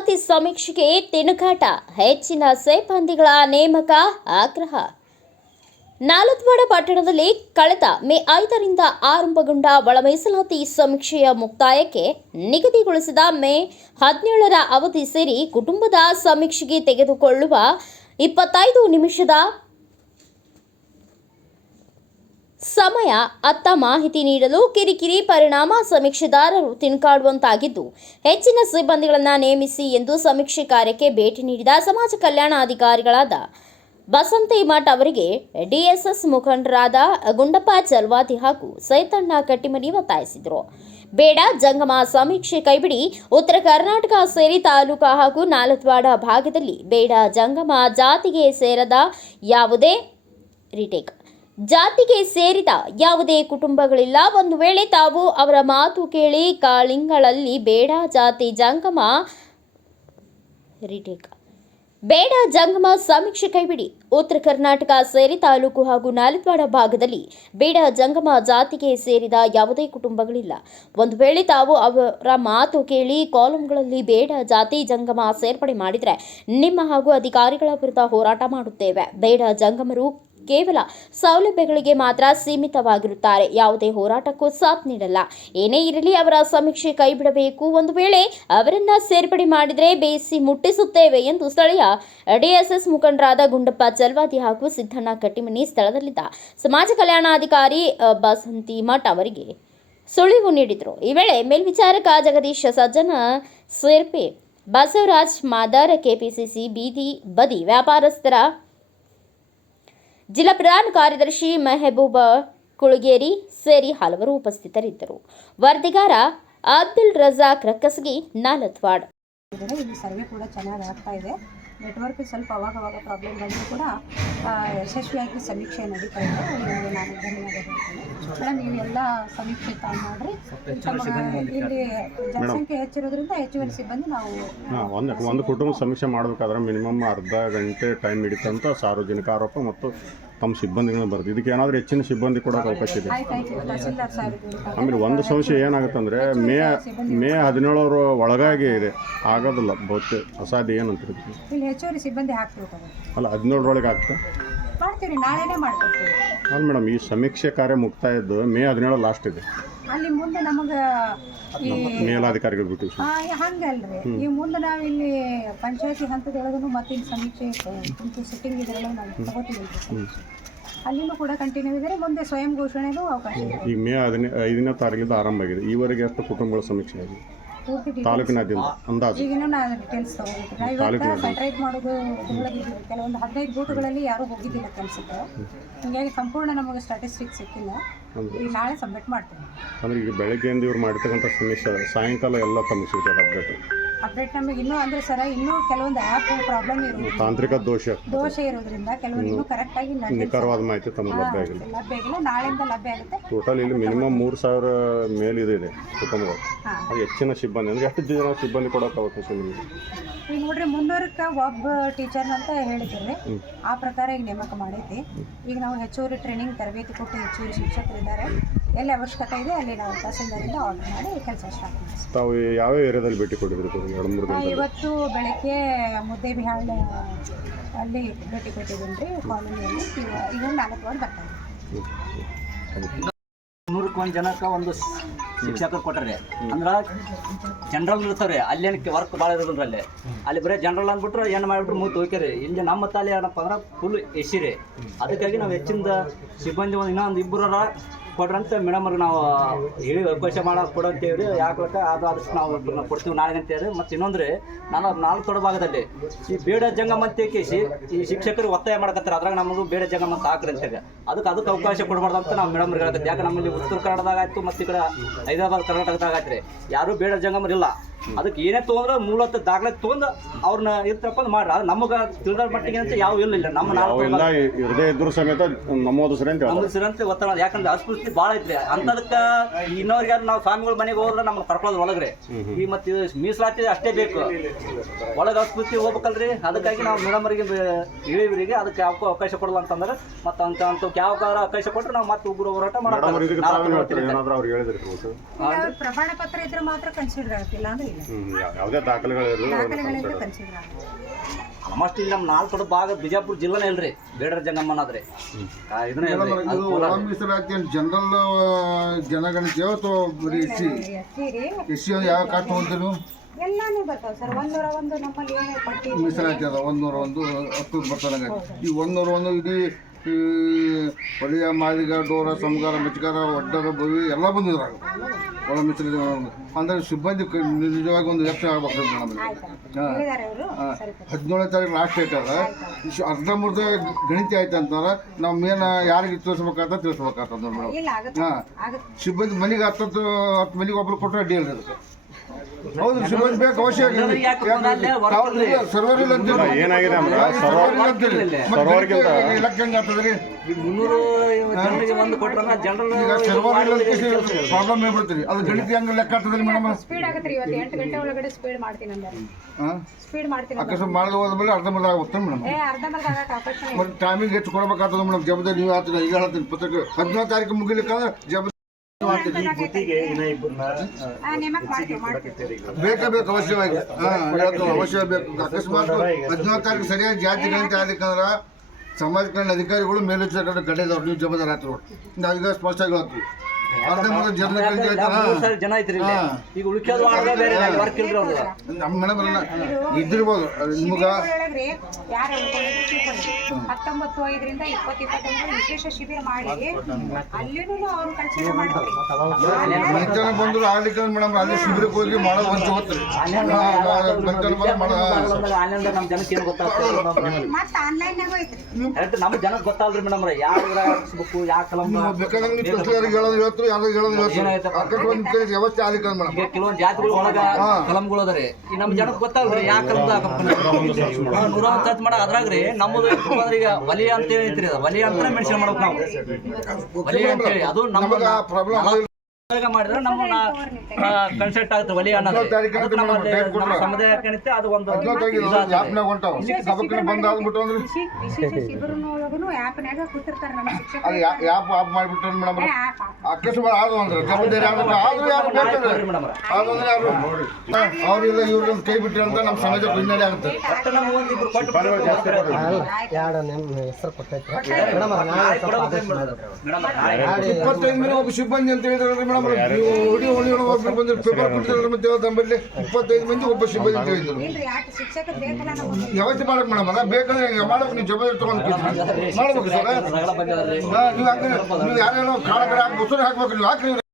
ಮೀಸಲಾತಿ ಸಮೀಕ್ಷೆಗೆ ತಿಣುಕಾಟ ಹೆಚ್ಚಿನ ಸಿಬ್ಬಂದಿಗಳ ನೇಮಕ ಆಗ್ರಹ. ನಾಲತ್ವಾಡ ಪಟ್ಟಣದಲ್ಲಿ ಕಳೆದ ಮೇ ಐದರಿಂದ ಆರಂಭಗೊಂಡ ಒಳ ಮೀಸಲಾತಿ ಸಮೀಕ್ಷೆಯ ಮುಕ್ತಾಯಕ್ಕೆ ನಿಗದಿಗೊಳಿಸಿದ ಮೇ ಹದಿನೇಳರ ಅವಧಿ ಸೇರಿ ಕುಟುಂಬದ ಸಮೀಕ್ಷೆಗೆ ತೆಗೆದುಕೊಳ್ಳುವ ಇಪ್ಪತ್ತೈದು ನಿಮಿಷದ ಸಮಯ ಅತ್ತ ಮಾಹಿತಿ ನೀಡಲು ಕಿರಿಕಿರಿ ಪರಿಣಾಮ ಸಮೀಕ್ಷೆದಾರರು ತಿನ್ಕಾಡುವಂತಾಗಿದ್ದು, ಹೆಚ್ಚಿನ ಸಿಬ್ಬಂದಿಗಳನ್ನು ನೇಮಿಸಿ ಎಂದು ಸಮೀಕ್ಷೆ ಕಾರ್ಯಕ್ಕೆ ಭೇಟಿ ನೀಡಿದ ಸಮಾಜ ಕಲ್ಯಾಣಾಧಿಕಾರಿಗಳಾದ ಬಸಂತಿ ಮಠ್ ಅವರಿಗೆ ಡಿಎಸ್ಎಸ್ ಮುಖಂಡರಾದ ಗುಂಡಪ್ಪ ಚಲ್ವಾತಿ ಹಾಗೂ ಸೈತಣ್ಣ ಕಟ್ಟಿಮನಿ ಒತ್ತಾಯಿಸಿದರು. ಬೇಡ, ಜಂಗಮ ಸಮೀಕ್ಷೆ ಕೈಬಿಡಿ. ಉತ್ತರ ಕರ್ನಾಟಕ ಸೇರಿ ತಾಲೂಕು ಹಾಗೂ ನಾಲತ್ವಾಡ ಭಾಗದಲ್ಲಿ ಬೇಡ, ಜಂಗಮ ಜಾತಿಗೆ ಸೇರದ ಯಾವುದೇ ರಿಟೇಕ್. ಜಾತಿಗೆ ಸೇರಿದ ಯಾವುದೇ ಕುಟುಂಬಗಳಿಲ್ಲ. ಒಂದು ವೇಳೆ ತಾವು ಅವರ ಮಾತು ಕೇಳಿ ಕಾಳಿಂಗಳಲ್ಲಿ ಬೇಡ ಜಾತಿ ಜಂಗಮ ರಿಟೇಕ್ ಬೇಡ ಜಂಗಮ ಸಮೀಕ್ಷೆ ಕೈಬಿಡಿ. ಉತ್ತರ ಕರ್ನಾಟಕ ಸೇರಿ ತಾಲೂಕು ಹಾಗೂ ನಾಲತ್ವಾಡ ಭಾಗದಲ್ಲಿ ಬೇಡ ಜಂಗಮ ಜಾತಿಗೆ ಸೇರಿದ ಯಾವುದೇ ಕುಟುಂಬಗಳಿಲ್ಲ. ಒಂದು ವೇಳೆ ತಾವು ಅವರ ಮಾತು ಕೇಳಿ ಕಾಲಂಗಳಲ್ಲಿ ಬೇಡ ಜಾತಿ ಜಂಗಮ ಸೇರ್ಪಡೆ ಮಾಡಿದರೆ ನಿಮ್ಮ ಹಾಗೂ ಅಧಿಕಾರಿಗಳ ವಿರುದ್ಧ ಹೋರಾಟ ಮಾಡುತ್ತೇವೆ. ಬೇಡ ಜಂಗಮರು ಕೇವಲ ಸೌಲಭ್ಯಗಳಿಗೆ ಮಾತ್ರ ಸೀಮಿತವಾಗಿರುತ್ತಾರೆ. ಯಾವುದೇ ಹೋರಾಟಕ್ಕೂ ಸಾಥ್ ನೀಡಲ್ಲ. ಏನೇ ಇರಲಿ ಅವರ ಸಮೀಕ್ಷೆ ಕೈಬಿಡಬೇಕು. ಒಂದು ವೇಳೆ ಅವರನ್ನ ಸೇರ್ಪಡೆ ಮಾಡಿದರೆ ಬೇಯಿಸಿ ಮುಟ್ಟಿಸುತ್ತೇವೆ ಎಂದು ಸ್ಥಳೀಯ ಡಿಎಸ್ಎಸ್ ಮುಖಂಡರಾದ ಗುಂಡಪ್ಪ ಚಲ್ವಾದಿ ಹಾಗೂ ಸಿದ್ದಣ್ಣ ಕಟ್ಟಿಮನಿ ಸ್ಥಳದಲ್ಲಿದ್ದ ಸಮಾಜ ಕಲ್ಯಾಣಾಧಿಕಾರಿ ಬಸಂತಿ ಮಠ ಅವರಿಗೆ ಸುಳಿವು ನೀಡಿದರು. ಈ ವೇಳೆ ಮೇಲ್ವಿಚಾರಕ ಜಗದೀಶ್ ಸಜ್ಜನ ಸೇರ್ಪೆ ಬಸವರಾಜ್ ಮಾದಾರ, ಕೆಪಿಸಿಸಿ ಬೀದಿ ಬದಿ ವ್ಯಾಪಾರಸ್ಥರ ಜಿಲ್ಲಾ ಪ್ರಧಾನ ಕಾರ್ಯದರ್ಶಿ ಮೆಹಬೂಬ ಕುಳಗೇರಿ ಸೇರಿ ಹಲವರು ಉಪಸ್ಥಿತರಿದ್ದರು. ವರದಿಗಾರ ಅಬ್ದುಲ್ ರಜಾಕ್ ರಕ್ಕಸಗಿ ನಾಲತ್ವಾಡ್. ಇಲ್ಲಿ ಸರ್ವೆ ಕೂಡ ಚೆನ್ನಾಗಿ ಆಗ್ತಾ ಇದೆ. ನೆಟ್ವರ್ಕ್ ಸ್ವಲ್ಪ ಅವಾಗ ಅವಾಗ ಪ್ರಾಬ್ಲಮ್ ಬಂದರೂ ಕೂಡ ಆ, ಯಶಸ್ವಿಯಾಗಿ ಸಮೀಕ್ಷೆ ನಡೀತಾ ಇದೆ. ನಿಮಗೆ ನಾನು ಧನ್ಯವಾದ ಹೇಳ್ತೀನಿ. ಮೇಡಮ್ ನೀವೆಲ್ಲ ಸಮೀಕ್ಷೆ ತಾವು ಮಾಡಿರಿ. ಇಲ್ಲಿ ಜನಸಂಖ್ಯೆ ಹೆಚ್ಚಿರೋದ್ರಿಂದ ಹೆಚ್ಚುವರಿ ಸಿಬ್ಬಂದಿ ನಾವು ಒಂದು ಒಂದು ಕುಟುಂಬ ಸಮೀಕ್ಷೆ ಮಾಡಬೇಕಾದ್ರೆ ಮಿನಿಮಮ್ ಅರ್ಧ ಗಂಟೆ ಟೈಮ್ ಹಿಡಿತಂತ ಸಾರ್ವಜನಿಕ ಆರೋಪ ಮತ್ತು ತಮ್ಮ ಸಿಬ್ಬಂದಿಗಳನ್ನ ಬರುತ್ತೆ ಇದಕ್ಕೆ ಏನಾದರೂ ಹೆಚ್ಚಿನ ಸಿಬ್ಬಂದಿ ಕೊಡೋಕೆ ಅವಕಾಶ ಇದೆ. ಆಮೇಲೆ ಒಂದು ಸಮಸ್ಯೆ ಏನಾಗುತ್ತಂದರೆ ಮೇ ಮೇ ಹದಿನೇಳರ ಒಳಗಾಗಿ ಇದೆ. ಆಗೋದಿಲ್ಲ. ಬಹುತೇಕ ಅಸಾಧ್ಯ ಏನಂತ ಇಲ್ಲಿ ಹೆಚ್ಚುವರಿ ಸಿಬ್ಬಂದಿ ಹಾಕ್ತಿರ್ತಾರೆ ಅಲ್ಲ ಹದಿನೇಳರೊಳಗೆ ಆಗ್ತದೆ ಮಾಡ್ತೀವಿ ನಾಳೆನೇ ಮಾಡ್ಕೊಡ್ತೀವಿ ಅಲ್ಲ ಮೇಡಮ್ ಈ ಸಮೀಕ್ಷೆ ಕಾರ್ಯ ಮುಕ್ತಾಯದ್ದು ಮೇ ಹದಿನೇಳು ಲಾಸ್ಟ್ ಇದೆ. ಅಲ್ಲಿ ಮುಂದೆ ನಮಗೆ ಈ ಮೇಲಾಧಿಕಾರಿಗಳು ಬಿಟ್ಟು ಹಂಗಲ್ರಿ. ಈ ಮುಂದೆ ನಾವು ಇಲ್ಲಿ ಪಂಚಾಯತಿ ಹಂತದೊಳಗೂ ಮತ್ತೆ ಇಲ್ಲಿ ಸಮೀಕ್ಷೆ ಕುಂತು ಸಿಟ್ಟಿಂಗ್ ಇದರೊಳಗೆ ನಾವು ತಗೋತೀವಿ ಅಲ್ಲಿನೂ ಕೂಡ ಕಂಟಿನ್ಯೂ ಇದ್ದಾರೆ ಮುಂದೆ ಸ್ವಯಂ ಘೋಷಣೆಗೂ ಅವಕಾಶ ಇದೆ. ಈಗ ಮೇ ಹದಿನೇ ಐದನೇ ತಾರೀಕಿಂದ ಆರಂಭ ಆಗಿದೆ. ಈವರೆಗೆ ಎಷ್ಟು ಕುಟುಂಬಗಳ ಸಮೀಕ್ಷೆ ಆಗಿದೆ. ತಾಲೂಕಿನಾದ್ಯಂತ ಅಂದಾಜು. ಈಗಿನೂ ನಾನು ಡಿಟೇಲ್ಸ್ ತಗೋಬೇಕು ನಾವು ಇವತ್ತು ಸೆಂಟ್ರೈಟ್ ಮಾಡೋದು ಕೆಲವೊಂದು ಹದಿನೈದು ಬೂಟ್ಗಳಲ್ಲಿ ಯಾರೂ ಹೋಗಿದ್ದಿಲ್ಲ ಕೆಲಸಕ್ಕೆ ಹೀಗಾಗಿ ಸಂಪೂರ್ಣ ನಮಗೆ ಸ್ಟಾಟಿಸ್ಟಿಕ್ಸ್ ಸಿಕ್ಕಿಲ್ಲ. ಈಗ ನಾಳೆ ಸಬ್ಮಿಟ್ ಮಾಡ್ತೀನಿ ಅಂದ್ರೆ ಈಗ ಬೆಳಗ್ಗೆಯಿಂದ ಇವ್ರು ಮಾಡಿರ್ತಕ್ಕಂಥ ಸಮೀಕ್ಷೆ ಸಾಯಂಕಾಲ ಎಲ್ಲ ತಮಗೆ ಸಿಗ್ತದೆ ಅಪ್ಡೇಟ್ ಅಪ್ಡೇಟ್ ನಮಗೆ ಇನ್ನೂ ಅಂದರೆ ಸರ ಇನ್ನೂ ಕೆಲವೊಂದು ಆಪ್ ಪ್ರಾಬ್ಲಮ್ ಇರೋದ್ರಿಂದ ತಾಂತ್ರಿಕ ದೋಷ. ದೋಷ ಇರೋದ್ರಿಂದ ಕೆಲವೊಂದು ಇನ್ನೂ ಕರೆಕ್ಟಾಗಿ ನಿಖರವಾದ ಮಾಹಿತಿ ತಮಗೆ ಲಭ್ಯ ಆಗಿಲ್ಲ. ಲಭ್ಯ ಆಗಿಲ್ಲ. ನಾಳೆಯಿಂದ ಲಭ್ಯ ಆಗುತ್ತೆ. ಟೋಟಲ್ ಇಲ್ಲಿ ಮಿನಿಮಮ್ ಮೂರು ಸಾವಿರ ಮೇಲಿದೆ ಇದೆ ಕುಟುಂಬಗಳು ಹಾಂ. ಅದು ಹೆಚ್ಚಿನ ಸಿಬ್ಬಂದಿ. ಅಂದ್ರೆ ಎಷ್ಟು ಜನ ಸಿಬ್ಬಂದಿ ಕೊಡೋಕೆ ಅವಕಾಶ ನಿಮಗೆ? ಈಗ ನೋಡ್ರಿ ಮುನ್ನೂರಕ್ಕೆ ಒಬ್ಬ ಟೀಚರ್ ಅಂತ ಹೇಳಿದ್ರೆ ಆ ಪ್ರಕಾರ ಈಗ ನೇಮಕ ಮಾಡೈತಿ ಈಗ ನಾವು ಹೆಚ್ಚುವರಿ ಟ್ರೈನಿಂಗ್ ತರಬೇತಿ ಕೊಟ್ಟು ಹೆಚ್ಚುವರಿ ಶಿಕ್ಷಕರಿದ್ದಾರೆ. ಎಲ್ಲಿ ಅವಶ್ಯಕತೆ ಇದೆ ಅಲ್ಲಿ ನಾವು ತಹಸೀಲ್ದಾರಿಂದ ಆರ್ಡರ್ ಮಾಡಿ ಕೆಲಸ ಸ್ಟಾರ್ಟ್ ಮಾಡ್ತೀವಿ. ತಾವು ಯಾವ ಏರಿಯಾದಲ್ಲಿ ಭೇಟಿ ಕೊಟ್ಟಿದ್ರು ಎರಡು ಮೂರು ಗಂಟೆ ಇವತ್ತು ಬೆಳಗ್ಗೆ ಮುದ್ದೇಬಿಹಾಳ್ ಅಲ್ಲಿ ಭೇಟಿ ಕೊಟ್ಟಿದ್ದೀನಿ ರೀ ಕಾಲೋನಿಯಲ್ಲಿ. ಈಗ ನಾಲ್ಕು ವಾರ ಬರ್ತಾ ಇದೆ. ನೂರಕ್ಕೆ ಒಂದು ಜನಕ್ಕೆ ಒಂದು ಶಿಕ್ಷಕರು ಕೊಟ್ಟರೆ. ಅಂದ್ರೆ ಜನರಲ್ ಇರ್ತಾರೆ ಅಲ್ಲೇನು ವರ್ಕ್ ಭಾಳ ಇರೋದಿಲ್ಲ ಅಲ್ಲಿ. ಅಲ್ಲಿ ಬರೀ ಜನರಲ್ ಅಂದ್ಬಿಟ್ರೆ ಏನು ಮಾಡಿಬಿಟ್ರು ಮುಗಿದು ಹೋಗ್ಯಾರಿ. ಇಲ್ಲಿ ನಮ್ಮ ತಾಲೆ ಏನಪ್ಪ ಅಂದ್ರೆ ಫುಲ್ ಎಸಿರಿ. ಅದಕ್ಕಾಗಿ ನಾವು ಹೆಚ್ಚಿಂದ ಸಿಬ್ಬಂದಿ ಒಂದು ಇನ್ನೊಂದು ಇಬ್ಬರ ಕೊಡ್ರಂತ ಮೇಡಮ್ ಅವ್ರಿಗೆ ನಾವು ಹೇಳಿ ಅವಕಾಶ ಮಾಡೋಕೆ ಕೊಡು ಅಂತ ಹೇಳಿ ಅದು ಅದಕ್ಕೆ ನಾವು ಕೊಡ್ತೀವಿ ನಾಳೆ ಅಂತ ಹೇಳಿ. ಮತ್ತು ಇನ್ನೊಂದ್ರೆ, ನಾನು ನಾಲ್ಕು ತೊಡ ಭಾಗದಲ್ಲಿ, ಈ ಬೇಡ ಜಂಗಮ ಅಂತ ಕೇಸಿ ಈ ಶಿಕ್ಷಕರು ಒತ್ತಾಯ ಮಾಡಕತ್ತಾರೆ, ಅದ್ರಾಗ ನಮಗೂ ಬೇಡ ಜಂಗಮ ಅಂತ ಹಾಕ್ರಿ ಅಂತ ಹೇಳಿ. ಅದಕ್ಕೆ ಅದಕ್ಕೆ ಅವಕಾಶ ಕೊಡಬಾರ್ದು ಅಂತ ನಾವು ಮೇಡಮ್ ಹೇಳ್ಕತ್ತೀವಿ. ಯಾಕೆ ನಮ್ಮಲ್ಲಿ ಉತ್ತರ ಕನ್ನಡದಾಗ ಆಯ್ತು ಮತ್ತು ಈ ಕಡೆ ಹೈದರಾಬಾದ್, ಕರ್ನಾಟಕದಾಗ ಆಯ್ತು ಯಾರೂ ಬೇಡ ಜಂಗಮರು ಇಲ್ಲ ಅದಕ್ಕೆ ಏನೇ ತೊಗೊಂಡ್ರೆ ಮೂಲತ ದಾಖಲೆ ತೊಗೊಂಡು ಅವ್ರನ್ನ ಇರ್ತಪ್ಪ ಅಂತ ಮಾಡ್ರಿ. ಅದು ನಮಗೆ ತಿಳಿದ ಮಟ್ಟಿಗೆ ಅಂತ ಯಾವ ಇಲ್ಲ ಇಲ್ಲ. ನಮ್ಮ ಇರದೇ ಇದ್ರು ಸಮೇತ ಸರಿ ಅಂತ ಗೊತ್ತಾಗ ನಮ್ಗೆ ಸಿರಂತೆ ಒತ್ತಡ ಮಾಡೋದು. ಯಾಕಂದ್ರೆ ಅಸ್ಪೃಶ್ಯತೆ ಭಾಳ ಐತ್ರಿ. ಅಂತದಕ್ಕೆ ಇನ್ನೋರಿಗೆ ನಾವು ಸ್ವಾಮಿಗಳ ಮನೆಗೆ ಹೋದ್ರೆ ನಮ್ಗೆ ಕರ್ಕೊಳ್ಳೋದು ಒಳಗ್ರಿ. ಈ ಮತ್ತೆ ಇದು ಮೀಸಲಾತಿ ಅಷ್ಟೇ ಬೇಕು. ಒಳಗೆ ಅಸ್ಪೃಶ್ಯತೆ ಹೋಗ್ಬೇಕಲ್ರಿ. ಅದಕ್ಕಾಗಿ ನಾವು ಮೇಡಮರಿಗೆ ಇಳಿಯವರಿಗೆ ಅದಕ್ಕೆ ಯಾವ ಅವಕಾಶ ಕೊಡಲ್ಲ ಅಂತಂದ್ರೆ ಮತ್ತೆ ಅಂತ ಅಂತ ಯಾವ ಅವಕಾಶ ಕೊಟ್ಟರೆ ನಾವು ಮತ್ತೆ ಉಗ್ರ ಹೋರಾಟ ಮಾಡ್ತೀವಿ ಮಾಡೋದು ಪ್ರಮಾಣ ಪತ್ರ ಇದ್ರೆ ಮಾತ್ರ ಕನ್ಸಿಡರ್ ಆಗ್ತಿಲ್ಲ ಅಂದ್ರೆ ಯಾವುದೇ ದಾಖಲೆಗಳಿರಲಿ ದಾಖಲೆಗಳಿಂದ ಕನ್ಸಿಡರ್ ಆಗುತ್ತೆ ಆಲ್ಮೋಸ್ಟ್ ಇಲ್ಲಿ ನಮ್ಮ ನಾಲ್ಕು ಕಡೆ ಭಾಗ ಬಿಜಾಪುರ ಜಿಲ್ಲೆನೇ ಇಲ್ರಿ ಬೇಡರ ಜಂಗಮ್ಮನಾದ್ರೆ ಇದನ್ನೇ ಜನರಲ್ ಜನಗಣತಿ ಅಥವಾ ಬರೀ ಎಸ್ ಸಿ ಎಸ್ ಸಿ ರೀ. ಎಸ್ ಸಿ ಯಾವ ತೊಗೊಂತೀರಿ ಎಲ್ಲಾನು ಬರ್ತಾವ ಸರ್ ಒಂದೂರ ಒಂದು ನಮ್ಮಲ್ಲಿ ಏನೇ ಪಟ್ಟಿ. ಮೀಸಲಾತಿ ಅದ ಒಂದೂರ ಒಂದು ಹತ್ತು ಬರ್ತಾನೆ ಈ ಒಂದೂರ ಒಂದು ಇಡೀ ಈ ಹೊಲಿಯ ಮಾದಿಗ ಡೋರ ಸಮಗಾರ ಮೆಚ್ಚಗಾರ ಒಡ್ಡರ ಬವಿ ಎಲ್ಲ ಬಂದಿದ್ರಾಗ ಒಳ ಮಿತ್ರ ಅಂದರೆ ಸಿಬ್ಬಂದಿ ನಿಜವಾಗಿ ಒಂದು ವ್ಯಕ್ತ ಆಗ್ಬೇಕು ನಮಗೆ. ಹಾಂ. ಸರಿ. ಹದಿನೇಳನೇ ತಾರೀಕು ಲಾಸ್ಟ್ ಡೇಟ್ ಅದ. ಅರ್ಧ ಅರ್ಧಂಬರ್ಧ ಗಣಿತ ಆಯ್ತು ಅಂತಂದ್ರೆ ನಾವು ಮೇನ್ ಯಾರಿಗೆ ತಿಳಿಸ್ಬೇಕಾಗ್ತದೆ ತಿಳಿಸ್ಬೇಕಾಗ್ತದೆ ಮೇಡಮ್. ಹಾಂ. ಸಿಬ್ಬಂದಿ ಮನೆಗೆ ಹತ್ತತ್ತು ಹತ್ತು ಮನೆಗೆ ಒಬ್ರು ಕೊಟ್ಟರೆ ಅಡ್ಡಿ ಇಲ್ಲ ಅದಕ್ಕೆ ಹೌದು ಸಿಬ್ಬಂದಿ ಬೇಕು. ಸರ್ವರ್ ಇಲ್ಲ ಅಂತೀರಿ. ಏನಾಗಿದೆ ಅಂದ್ರೆ ಸರ್ವರ್ ಇಲ್ಲ ಅಂತೀರಿ. ಇಲ್ಲೇ. ಮತ್ತೆ ಸರ್ವರ್ಗಿಂತ- ಗಣಿತ ಇಲಾಖೆ ಹೆಂಗ್ ಆಗ್ತದ್ರಿ? ಈಗ ಮುನ್ನೂರು ಜನರಿಗೆ ಒಂದು ಕೊಟ್ರನ್ನ ಜನರಲ್ ಈಗ ಸರ್ವರ್ ಇಲ್ಲ ಅಂತ ಪ್ರಾಬ್ಲಮ್ ಅದು ಗಣಿತ ಹೆಂಗ್ ಲೆಕ್ಕ ಆಗ್ತದ್ರಿ ಮೇಡಮ್ ಸ್ಪೀಡ್ ಆಗತ್ತೆ ಇವತ್ತು ಎಂಟು ಗಂಟೆ ಒಳಗಡೆ ಸ್ಪೀಡ್ ಮಾಡ್ತೀನಿ ಅಂದ್ರೆ ಸ್ಪೀಡ್ ಮಾಡ್ತೀನಿ ಅಂದ್ರೆ. ಅಕಸ್ಮಾತ್ ಮಾಡಿದ ಹೋದ್ಮೇಲೆ ಅರ್ಧಂಬರ್ಧ ಆಗುತ್ತೆ ಮೇಡಮ್ ಅರ್ಧಂಬರ್ಧ ಆಗಕ್ಕೆ ಅವಕಾಶ ಟೈಮಿಂಗ್ ಹೆಚ್ಚು ಕೊಡ್ಬೇಕಾಗ್ತದೆ ಮೇಡಮ್ ಜವಾಬ್ದಾರಿ ನೀವು ಆಗ್ತದೆ ಈಗ ಹೇಳ್ತೀನಿ ಪತ್ರಿಕೆ ತಾರೀಕು ಮುಗಿಲಿಕ್ಕ ಜವಾಬ್ದಾರಿ ಬೇಕೇ ಬೇಕು ಅವಶ್ಯವಾಗಿ. ಹಾ ಹೇಳ್ತೀನಿ ಅವಶ್ಯ ಬೇಕು. ಅಕಸ್ಮಾತ್ ಹದಿನಾಲ್ಕು ತಾರೀಕು ಸರಿಯಾಗಿ ಜಾತಿ ಗಣಿತ ಆಗ್ಲಿಕ್ಕಂದ್ರ ಸಮಾಜ ಕಲ್ಯಾಣ ಅಧಿಕಾರಿಗಳು ಮೇಲ್ವಿಚಾರಕರು ಕಡೆಯದವ್ರು ನೀವು ಜಮದಾರ ಹತ್ರ ಅದಕ್ಕೆ ಸ್ಪಷ್ಟವಾಗಿ ಹೇಳ್ತೀವಿ ಜನ ಗಣಿತ ಮೂರ್ ಜನ ಐತ್ರಿ ಇಲ್ಲಿ. ಈಗ ಉಳಿಕೆದು ಮಾಡ್ದ ಬೇರೆ ವರ್ಕ್ ಇಲ್ರಿ ಅವ್ರದ್ದು ನಮ್ಮ ಮೇಡಮ್ ಇದ್ದಿರ್ಬೋದು ನಿಮ್ಗ. ಒಳಗ್ರಿ ಯಾರು ಅನ್ಕೊಂಡಿದ್ರು ತಿಳ್ಕೊಳ್ಳಿ. ಹತ್ತೊಂಬತ್ತು ಐದರಿಂದ ಇಪ್ಪತ್ತು ಇಪ್ಪತ್ತೊಂದು ವಿಶೇಷ ಶಿಬಿರ ಮಾಡಿ ಅಲ್ಲಿನೂ ಅವ್ರು ಕನ್ಸಿಡರ್ ಮಾಡ್ತಾರೆ. ಮನೆತನ ಬಂದ್ರು ಆಗ್ಲಿಕ್ಕೆ ಮೇಡಮ್ ಅಲ್ಲಿ ಶಿಬಿರಕ್ಕೆ ಹೋಗಿ ಮಾಡೋದು ಒಂದು ಹೋಗ್ತಾರೆ. ಮನೆತನ ಬಂದು ಮಾಡೋ. ಆನ್ಲೈನ್ ನಮ್ ಜನಕ್ಕೆ ಏನು ಗೊತ್ತಾಗ್ತದೆ? ಮತ್ತೆ ಐತ್ರಿ. ಜನಕ್ಕೆ ಗೊತ್ತಾಲ್ರಿ ಮೇಡಮ್ ಯಾವ ಹಾಕ್ಸ್ಬೇಕು ಯಾವ ಕಲಂ ಬೇಕಾದಂಗೆ ನೀವು ಹೇಳೋದು ಹೇಳ್ತೀರಿ ಯಾರು ಹೇಳೋದು ಹೇಳ್ತೀರಿ ಅಕಸ್ಮಾತ್ ಒಂದು ವ್ಯವಸ್ಥೆ ಆಗ್ಲಿಕ್ಕೆ ಮೇಡಮ್? ಈಗ ಕೆಲವೊಂದು ಜಾತಿಗಳ ಒಳಗ ಕಲಂಗಳು ಅದಾರೆ. ಈ ನಮ್ ಜನಕ್ಕೆ ಗೊತ್ತಾಗ್ರಿ ಯಾವ ಕಲಂದ ಕಂಪನಿ ಒಂದು ಟಚ್ ಮಾಡ ಅದ್ರಾಗ್ರಿ ನಮ್ಮದು ಏನಪ್ಪ ಅಂದ್ರೆ ಈಗ ವಲಿಯ ಅಂತ ಹೇಳಿ ಐತ್ರಿ ಅದು. ವಲಿಯ ಅಂತಾನೆ ಮೆನ್ಷನ್ ಮಾಡ್ಬೇಕು ನಾವು. ವಲಿಯ ಅಂತ ಹೇಳಿ ಅದು ನಮ್ಮ ಪ್ರಾಬ್ಲಮ್ ಮಾಡಿದ್ರೆ. ಕನ್ಸಲ್ಟ್ ಆಗುತ್ತೆ ಅನ್ನೋದು. ನಮ್ಮ ಅದು ಒಂದು ಅದು ಯಾಪ್ ಮಾಡಿಬಿಟ್ರೆ ಮೇಡಮ್. ಅಕಸ್ಮಾತ್ ಆದು ಅಂದ್ರೆ ಜವಾಬ್ದಾರಿ ಆದ್ರೆ ಆದ್ರೂ ಯಾರು ಬೇಕಾದ್ರೆ ಮೇಡಮ್ ಅದು ಅಂದ್ರೆ ಯಾರು ಅವ್ರಿಲ್ಲ ಇವ್ರ ಕೈ ಬಿಟ್ರಿ ಅಂತ ನಮ್ಮ ಸಮಾಜಕ್ಕೆ ಹಿನ್ನಡೆ ಆಗುತ್ತೆ. ಒಟ್ಟು ನಮ್ಗೆ ಒಂದು ಇಬ್ರು ಕೊಟ್ಟು ಮೇಡಮ್ ಇಪ್ಪತ್ತೈದು ಮೇಲೆ ಒಬ್ಬ ಸಿಬ್ಬಂದಿ ಅಂತ ಹೇಳಿದ್ರು ಮೇಡಮ್ ಬಂದ್ರೆ ಪೇಪರ್ ಮತ್ತೆ ಇಪ್ಪತ್ತೈದು ಮಂದಿ ಒಬ್ಬ ಸಿಬ್ಬಂದಿ ಯಾವತ್ತೇ ಮಾಡಕ್ ಮೇಡಮ್ ಅಲ್ಲ ಬೇಕಂದ್ರೆ ಹಿಂಗೆ ಮಾಡ್ಬೇಕು? ನೀವು ಜವಾಬ್ದಾರಿ ತಗೊಂಡು ಕೂತ್ರಿ. ಮಾಡ್ಬೇಕು ಸರ್. ನೀವು ಹಂಗೆ ನೀವು ಯಾರ್ಯಾರೋ ಕಾಳ ಕಡೆ ಹಾಕಿ ಮೊಸರು ಹಾಕ್ಬೇಕು ನೀವು ಹಾಕ್ರಿ